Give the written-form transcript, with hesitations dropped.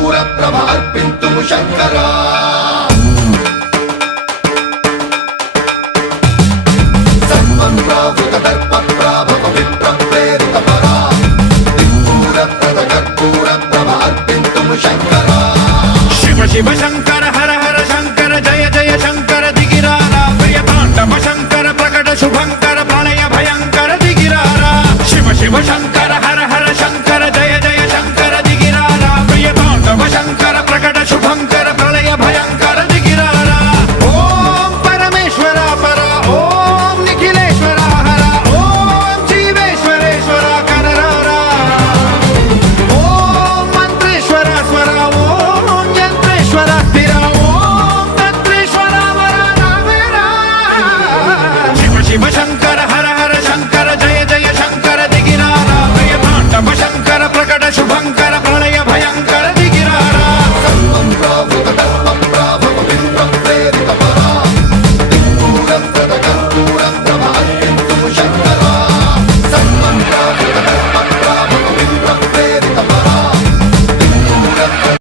కర్పూర ప్రభ అర్పింతుము శంకరా సర్వం ప్రావృత దర్ప ప్రాభవ విప్ర ప్రేరిత పరా దిక్పూర ప్రద కర్పూర ప్రభ అర్పింతుము శంకరా శివ శివ శంకర హర హర శంకర జయ జయ శంకర దిగిరారా ప్రియ తాండవ శంకర ప్రకట శుభంకర ప్రళయ భయంకర దిగిరారా శివ శివ శంకర